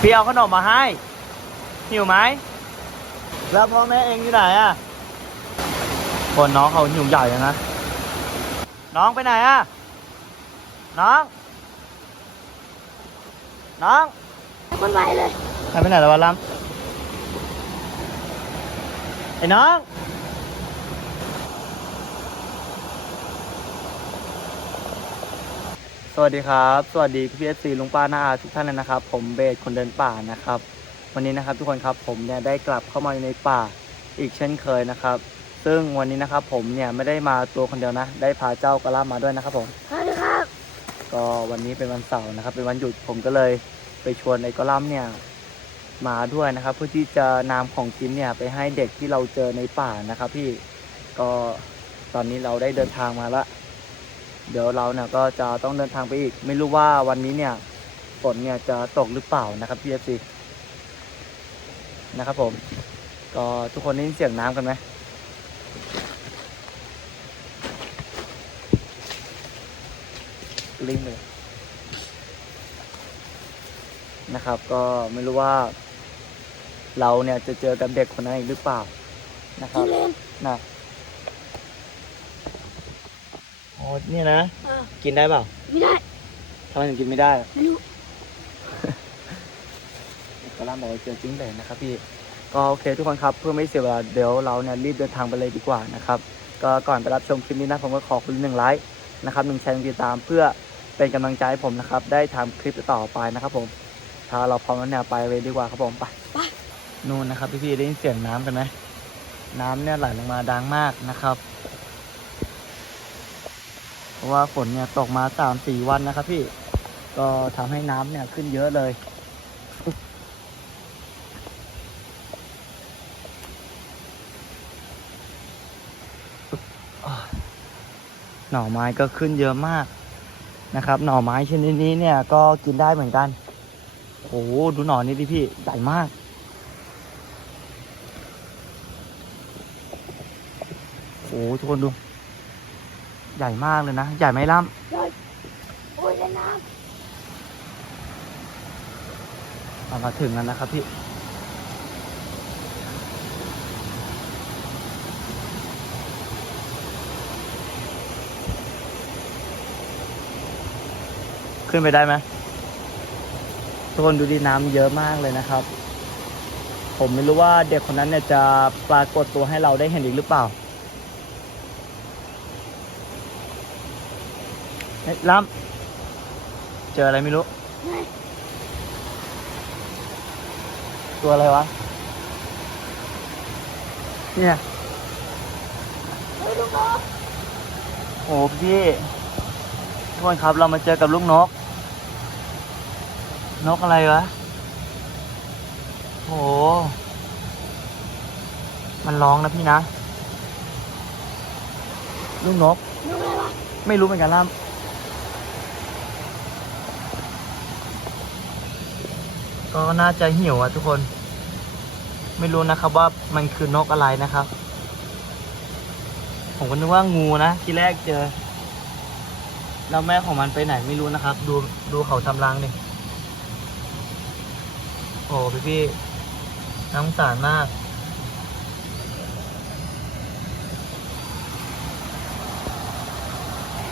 พี่เอาขนมมาให้ หิวไหม แล้วพ่อแม่เองอยู่ไหนอะคนน้องเขาหิวใหญ่เลยนะ น้องไปไหนอะน้อง น้องคนไวเลยหายไปไหนแล้ววะลัมไอ้น้อง วัสดีครับ สวัสดีพี่เอสซีลุงป้าน้าอาทุกท่านเลยนะครับ ผมเบสคนเดินป่านะครับ วันนี้นะครับทุกคนครับผมเนี่ยได้กลับเข้ามาในป่าอีกเช่นเคยนะครับ ซึ่งวันนี้นะครับผมเนี่ยไม่ได้มาตัวคนเดียวนะ ได้พาเจ้ากระลามาด้วยนะครับผมสวัสดีครับ ก็วันนี้เป็นวันเสาร์นะครับ เป็นวันหยุดผมก็เลยไปชวนไอ้กอลัมน์เนี่ยมาด้วยนะครับ เพื่อที่จะนำของกินเนี่ยไปให้เด็กที่เราเจอในป่านะครับ พี่ก็ตอนนี้เราได้เดินทางมาละ เดี๋ยวเราเนี่ยก็จะต้องเดินทางไปอีก ไม่รู้ว่าวันนี้เนี่ยฝนเนี่ยจะตกหรือเปล่านะครับพี่เอฟซีนะครับผม ก็ทุกคนได้ยินเสียงน้ำกันไหมลิงก์เลยนะครับ ก็ไม่รู้ว่า เราเนี่ยจะเจอกับเด็กคนนั้นอีกหรือเปล่านะคกิรับนเลนนะโอ้ เนี่ยนะ อ่ากินได้เปล่าไม่ได้ทำไมถึงกินไม่ได้อะไม่รู้ก็ล่ามบอกว่าเจอจิ้งเหลนนะครับพี่ ก็โอเคทุกคนครับเพื่อไม่เสียเวลาเดี๋ยวเราเนี่ยรีบเดินทางไปเลยดีกว่านะครับ ก็ก่อนไปรับชมคลิปนี้นะผมก็ขอคุณหนึ่งไลค์นะครับหนึ่งแชร์หนึ่งติดตามเพื่อเป็นกำลังใจให้ผมนะครับ ได้ทำคลิปต่อไปนะครับผม ถ้าเราพร้อมแล้วเนี่ยไปเลยดีกว่าครับผมไปไปนู่นนะครับพี่ๆได้ยินเสียงน้ำกันไหมน้ำเนี่ยไหลลงมาดังมากนะครับ เพราะว่าฝนเนี่ยตกมาสามสี่วันนะครับพี่ก็ทำให้น้ำเนี่ยขึ้นเยอะเลยหน่อไม้ก็ขึ้นเยอะมากนะครับ หน่อไม้ชนิดนี้เนี่ยก็กินได้เหมือนกันโอ้โหดูหน่อนี้ดิพี่ใหญ่มาก โอ้โหทุกคนดู ใหญ่มากเลยนะ ใหญ่ไหมล่ำโอ้ยน้ำเรามาถึงแล้วนะครับพี่ ขึ้นไปได้ไหมทุกคนดูดีน้ำเยอะมากเลยนะครับ ผมไม่รู้ว่าเด็กคนนั้นเนี่ยจะปรากฏตัวให้เราได้เห็นอีกหรือเปล่า ฮ้ยล้ำเจออะไรไม่รู้ ตัวอะไรวะ เนี่ยโอ้พี่ทุกคนครับเรามาเจอกับลูกนก นกอะไรวะโหมันร้องนะพี่นะ ลูกนกไรวะไม่รู้เหมือนกันล่ะ ก็น่าจะหิวอะทุกคน ไม่รู้นะครับว่ามันคือนกอะไรนะครับ ผมก็นึกว่างูนะที่แรกเจอ แล้วแม่ของมันไปไหนไม่รู้นะครับ ดูดูเขาทำรังดิโอ้พี่พี่ๆน้ำสารมาก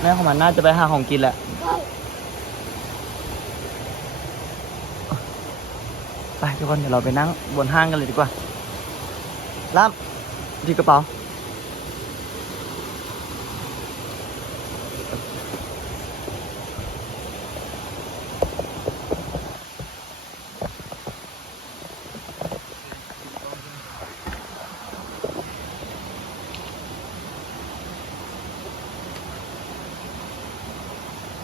แม่ของมันน่าจะไปหาของกินแหละ เฮ้ย ไป ทุกคนเดี๋ยวเราไปนั่งบนห้างกันเลยดีกว่าล่ามที่กระเป๋า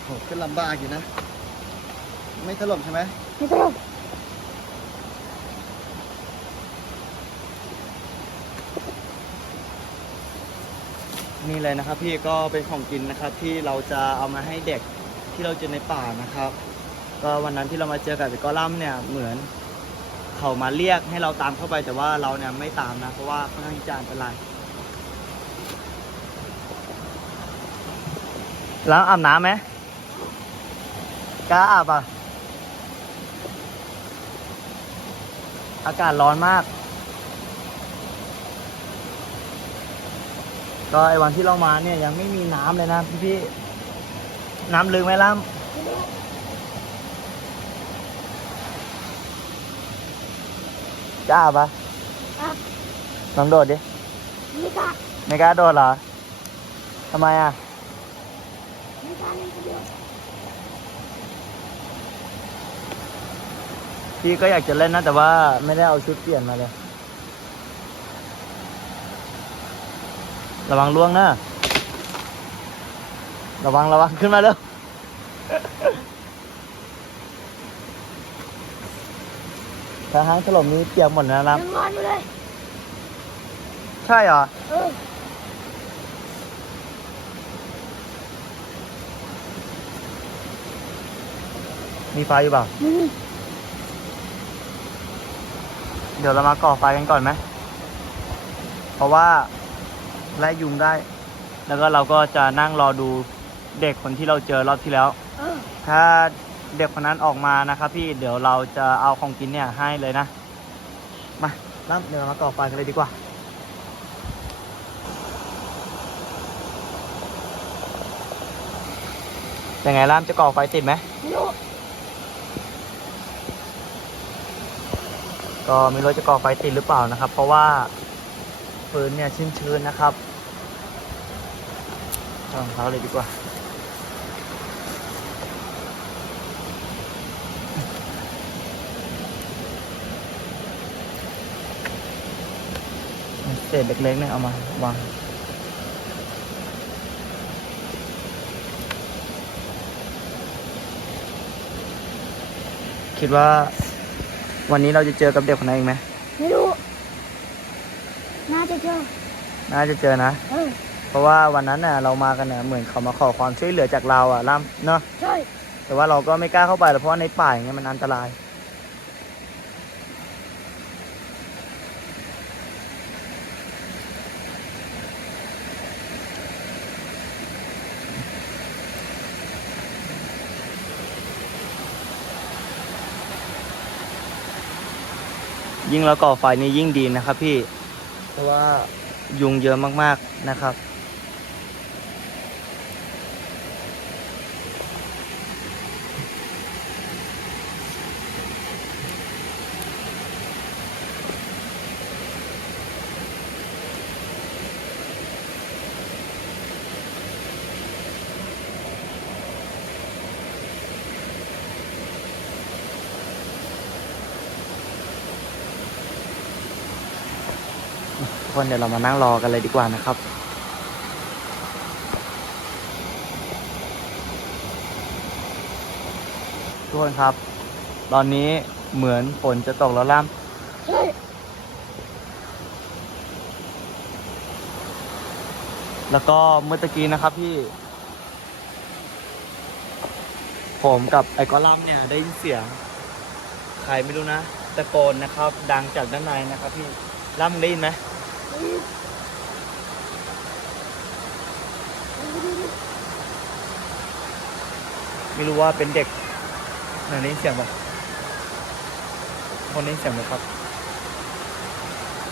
โหขึ้นลำบากอยู่นะ ไม่ถล่มใช่ไหมไม่ตลก นี่เลยนะครับ พี่ก็เป็นของกินนะครับที่เราจะเอามาให้เด็กที่เราเจอในป่านะครับ ก็วันนั้นที่เรามาเจอกับกอลัมเนี่ยเหมือนเขามาเรียกให้เราตามเข้าไปแต่ว่าเราเนี่ยไม่ตามนะ เพราะว่าค่อนข้างจะอันตรายแล้วอาบน้ำไหมกล้าอาบอะ อากาศร้อนมาก ก็ไอวันที่เรามาเนี่ยยังไม่มีน้ำเลยนะพี่พี่ๆน้ำลึกไหมล่ำกล้าปะอะลองโดดดิ ไม่กล้า ไม่กล้าโดดเหรอ ทำไมอะ ไม่กล้าเล่นคนเดียวพี่ก็อยากจะเล่นนะแต่ว่าไม่ได้เอาชุดเปลี่ยนมาเลย ระวังล่วงนะ ระวังระวังขึ้นมาเร็วทางห้างถล่มนี้เปียกหมดแล้วนะยังงอนอยู่เลย ใช่เหรอเออมีไฟอยู่เปล่ามึงเดี๋ยวเรามาก่อไฟกันก่อนไหม เพราะว่า ไล่ยุงได้ แล้วก็เราก็จะนั่งรอดูเด็กคนที่เราเจอรอบที่แล้ว เออถ้าเด็กคนนั้นออกมานะครับพี่เดี๋ยวเราจะเอาของกินเนี่ยให้เลยนะ มาล่ำเดี๋ยวเรามาก่อไฟกันเลยดีกว่า ยังไงล่ามจะก่อไฟติดไหม ไม่รู้ก็ไม่รู้จะก่อไฟติดหรือเปล่านะครับ เพราะว่า ฟืนเนี่ยชื้นๆนะครับเอารองเท้าเลยดีกว่า เศษเล็กๆเนี่ยเอามาวางคิดว่าวันนี้เราจะเจอกับเด็กคนนั้นอีกไหม น่าจะเจอน่าจะเจอนะเออเพราะว่าวันนั้นน่ะเรามากันน่ะเหมือนเขามาขอความช่วยเหลือจากเราอะล่ำเนาะ ใช่แต่ว่าเราก็ไม่กล้าเข้าไปหรอกเพราะว่าในป่าอย่างเงี้ยมันอันตราย ยิ่งเราก่อไฟนี่ยิ่งดีนะครับพี่ เพราะว่ายุงเยอะมากๆนะครับ คนเดี๋ยวเรามานั่งรอกันเลยดีกว่านะครับทุกคนครับ ตอนนี้เหมือนฝนจะตกแล้วล่ใช่ำแล้วก็เมื่อตะกี้นะครับพี่ ผมกับไอ้กอลัมเนี่ยได้ยินเสียง ใครไม่รู้นะ ตะโกนนะครับ ดังจากด้านในนะครับพี่ล่ำได้ยินไหม ไม่รู้ว่าเป็นเด็กไหนได้เสียงปะคนได้เสียงไหมครับ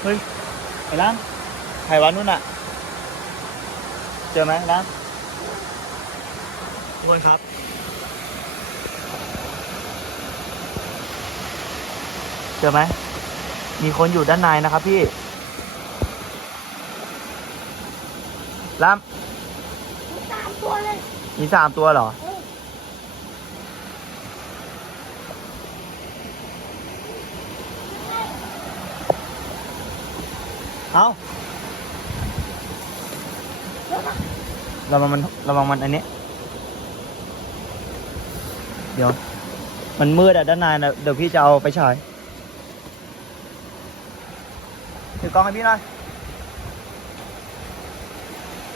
เฮ้ย ไอ้ล้ามใครวะนู่นอะเจอไหมล้ามทุกคนครับเจอไหมมีคนอยู่ด้านในนะครับพี่ ล้ามตามตัวเลยมีสามตัวเหรอ เออเอาเดี๋ยวนะระวังมันระวังมันอันนี้ เดี๋ยว มันมืดอะด้านในนะเดี๋ยวพี่จะเอาไปฉายถือกล้องให้พี่หน่อย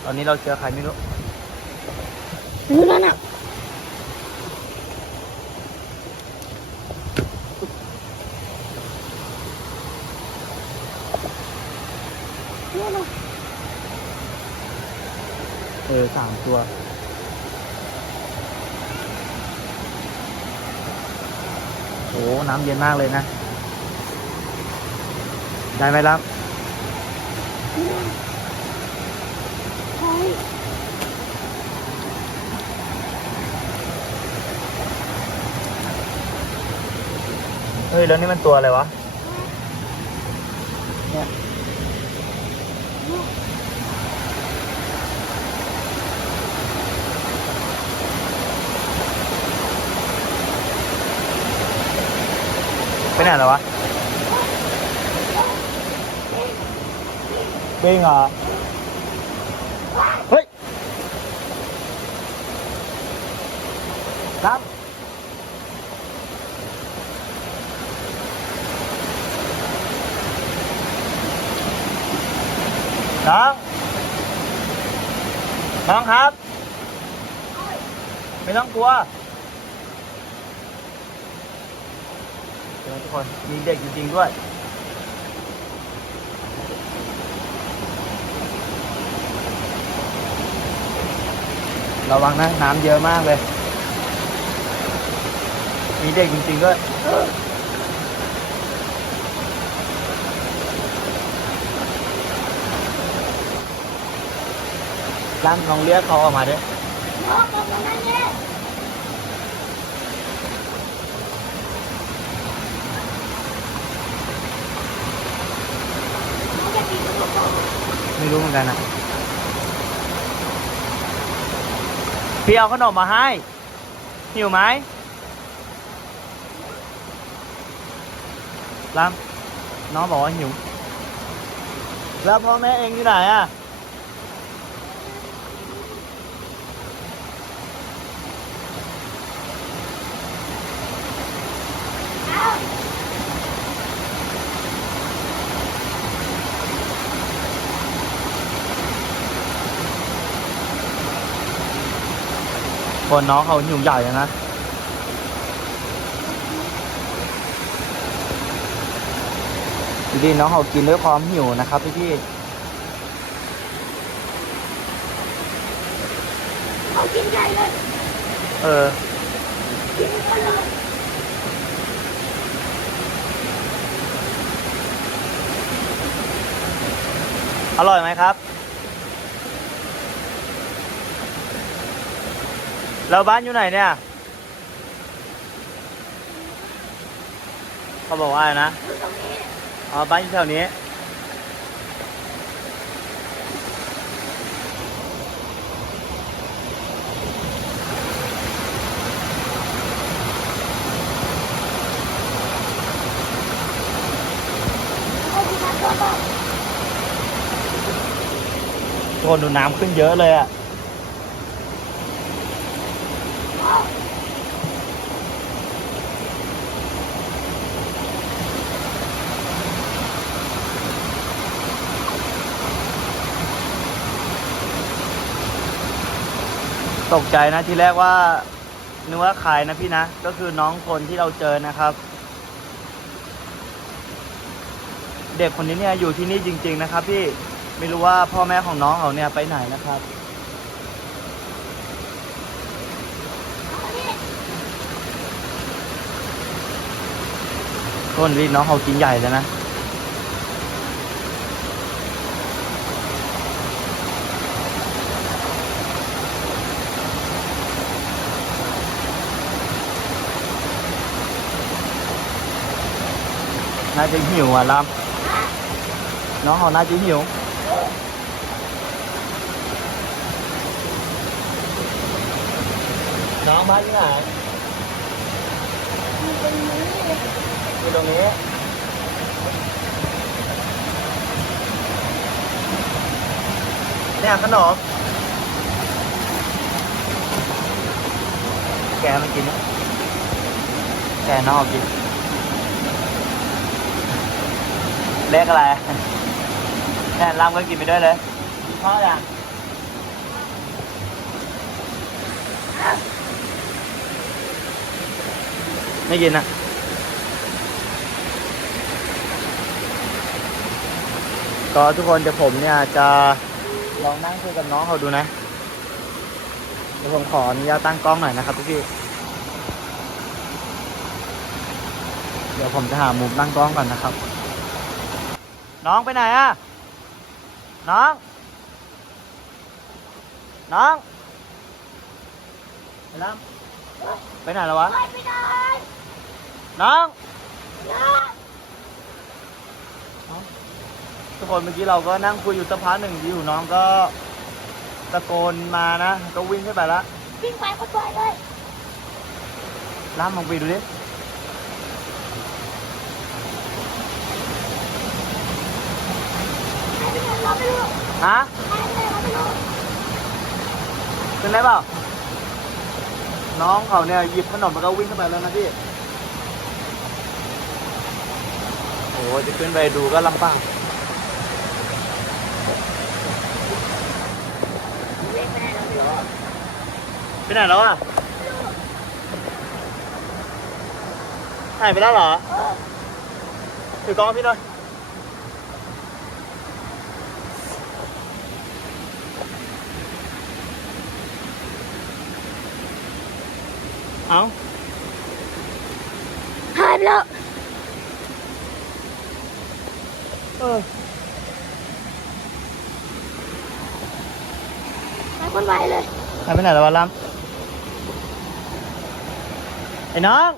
ตอนนี้เราเจอใครไม่รู้อยู่นั่นน่ะเนี่ยนะเออสามตัวโอ้น้ำเย็นมากเลยนะ ได้ไหมล่ะใช่ เฮ้ย แล้วนี่มันตัวอะไรวะ เนี่ย ไปไหนแล้ววะวิ่งเหรอ เฮ้ยน้ำ น้อง น้องครับ ไม่ต้องกลัวทุกคนมีเด็กจริงๆด้วยระวังนะ น้ำเยอะมากเลย มีเด็กจริงๆด้วย ร่างลองเรียเขาออกมาด้วยไม่รู้เหมือนกันนะพี่เอาขนมมาให้หิวไหมรามน้องบอกว่าหิว แล้วพ่อแม่เองอยู่ไหนอะ คนน้องเขาหิวใหญ่เลยนะดูดิน้องเขากินด้วยความหิวนะครับพี่พี่เขากินใหญ่เลยๆเออ กินหมดเลยอร่อยไหมครับ แล้วบ้านอยู่ไหนเนี่ย เขาบอกว่าอะไรนะ อยู่ตรงนี้ อ๋อ บ้านอยู่แถวนี้ เขากินมาตัวบอก โทนดูน้ำขึ้นเยอะเลยอะ ตกใจนะทีแรกว่านึกว่าใครนะพี่นะ ก็คือน้องคนที่เราเจอนะครับ เด็กคนนี้เนี่ยอยู่ที่นี่จริง ๆ นะครับ พี่ไม่รู้ว่าพ่อแม่ของน้องเขาเนี่ยไปไหนนะครับ ต้นรีน้องเขากินใหญ่แล้วนะน่าจะหิวอะลำน้องเขาน่าจะหิวน้องบ้านที่ไหน อยู่ตรงนี้อยู่ตรงนี้เนี่ยขนมแกมากินนะแกน้องเอากินเลขอะไรแน่รำก็กินไปด้วยเลยพ่ออย่างไม่กินอะ ก็ทุกคนเดี๋ยวผมเนี่ยจะลองนั่งคุยกับน้องเขาดูนะเดี๋ยวผมขออนุญาตตั้งกล้องหน่อยนะครับพี่เดี๋ยวผมจะหามุมตั้งกล้องก่อนนะครับ น้องไปไหนอะน้อง น้องไปแล้วไปไหนแล้ววะ ไปไม่ได้น้อง นะ ทุกคนเมื่อกี้เราก็นั่งคุยอยู่สักพักหนึ่งอยู่น้องก็ตะโกนมานะ ก็วิ่งขึ้นไปละวิ่งไปคนไปเลยล่ามลองไปดูดิใครเป็นคนเราไม่รู้ฮะใครเป็นเราไม่รู้ขึ้นได้เปล่า น้องเขาเนี่ยหยิบขนมแล้วก็วิ่งขึ้นไปแล้วนะพี่ โอ้จะขึ้นไปดูก็ลำบาก วิ่งไปไหนเราไม่รู้ ไปไหนแล้วอะหายไปแล้วเหรอเออถือกล้องให้พี่หน่อยเอาหายไปแล้ว เออไปคนไปเลยหายไปไหนแล้ววะล้ำ ไอ้น้อง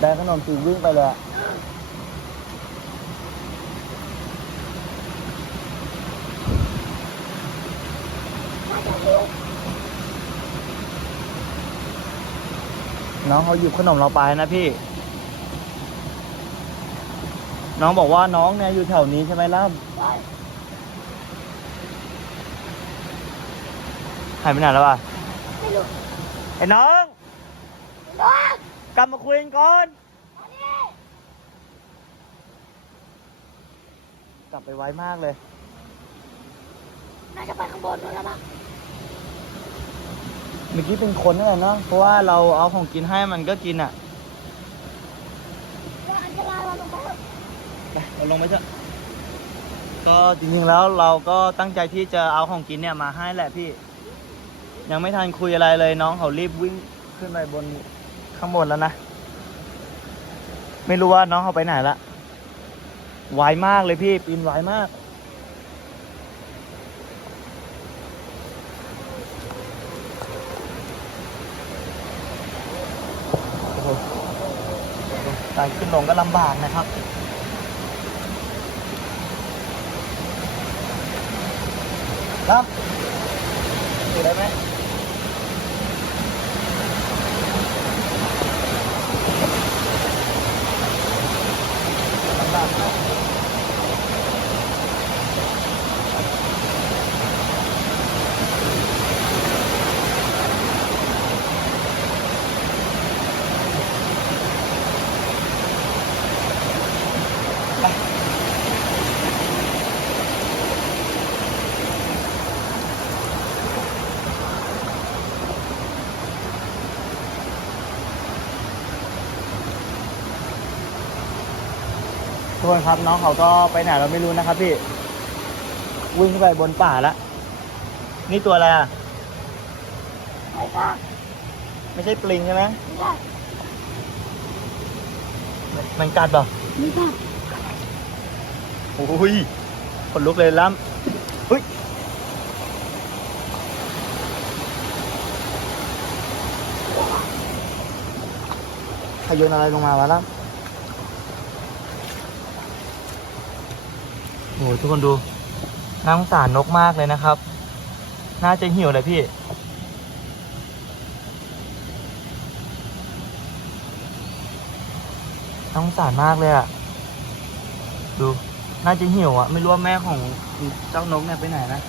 ได้ขนมจีนวิ่งไปเลยอะน้องเขาหยิบขนมเราไปนะพี่ น้องบอกว่าน้องเนี่ยอยู่แถวนี้ใช่ไหมล่ำไป หายไปไหนแล้วอะไม่รู้ไอ้น้องน้องกลับมาคุยกันก่อนมานี่กลับไปไวมากเลย น่าจะไปข้างบนนู่นแล้วมั้งเมื่อกี้เป็นคนนั่นแหละเนาะ เพราะว่าเราเอาของกินให้มันก็กินอะว่าอันตรายเราลงไปแล้วไปเอาลงไปเถอะ ก็จริงๆแล้วเราก็ตั้งใจที่จะเอาของกินเนี่ยมาให้แหละพี่ ยังไม่ทันคุยอะไรเลยน้องเขารีบวิ่งขึ้นไปบนข้างบนแล้วนะ ไม่รู้ว่าน้องเขาไปไหนละไวมากเลยพี่ปีนไวมากโอ้โหการขึ้นลงก็ลำบากนะครับอยู่ได้ไหมลำบากมากทุก คนครับน้องเขาก็ไปไหนเราไม่รู้นะครับพี่ วิ่งขึ้นไปบนป่าแล้วนี่ตัวอะไรอะไปค่ะไม่ใช่ปลิงใช่ไหมไม่ได้มันกัดเปล่าไม่ได้โอ้ยขนลุกเลยล้ำเฮ้ยใครโยนอะไรลงมาวะล้ำโอ้โหทุกคนดูน่าสงสารนกมากเลยนะครับ น่าจะหิวเลยพี่ น่าสงสารมากเลยอะดู น่าจะหิวอะไม่รู้ว่าแม่ของเจ้านกเนี่ยไปไหนนะ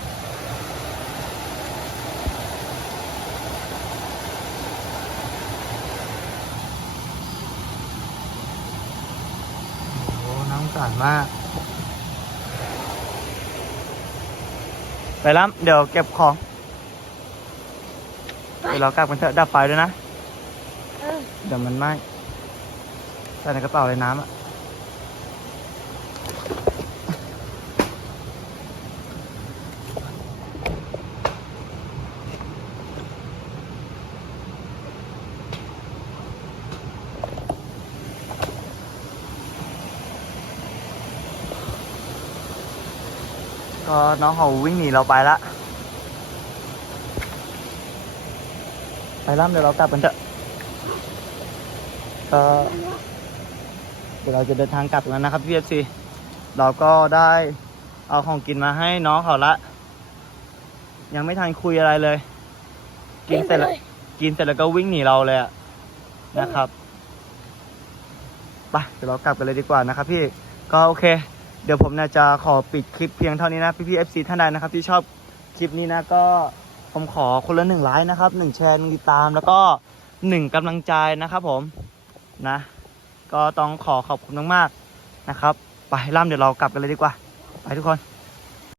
โอ้น่าสงสารมาก ไปแล้วเดี๋ยวเก็บของเดี๋ยวเรากลับกันเถอะดับไฟด้วยนะ เออ เดี๋ยวมันไหม้ใส่ในกระเป๋าเลยน้ำอะ ก็น้องเขาวิ่งหนีเราไปละ ไปล่ำเดี๋ยวเรากลับกันเถอะก็เดี๋ยวเราจะเดินทางกลับแล้วนะครับพี่เอฟซีเราก็ได้เอาของกินมาให้น้องเขาละ ยังไม่ทันคุยอะไรเลย กินเสร็จแล้วกินเสร็จแล้วก็วิ่งหนีเราเลยอะนะครับไปเดี๋ยวเรากลับกันเลยดีกว่านะครับพี่ก็โอเค เดี๋ยวผมเนี่ยจะขอปิดคลิปเพียงเท่านี้นะพี่พี่เอฟซีท่านใดนะครับ ที่ชอบคลิปนี้นะก็ผมขอคนละหนึ่งไลค์นะครับหนึ่งแชร์หนึ่งติดตามแล้วก็หนึ่งกำลังใจนะครับผมนะ ก็ต้องขอขอบคุณมากๆนะครับ ไปล่ำเดี๋ยวเรากลับกันเลยดีกว่า ไปทุกคน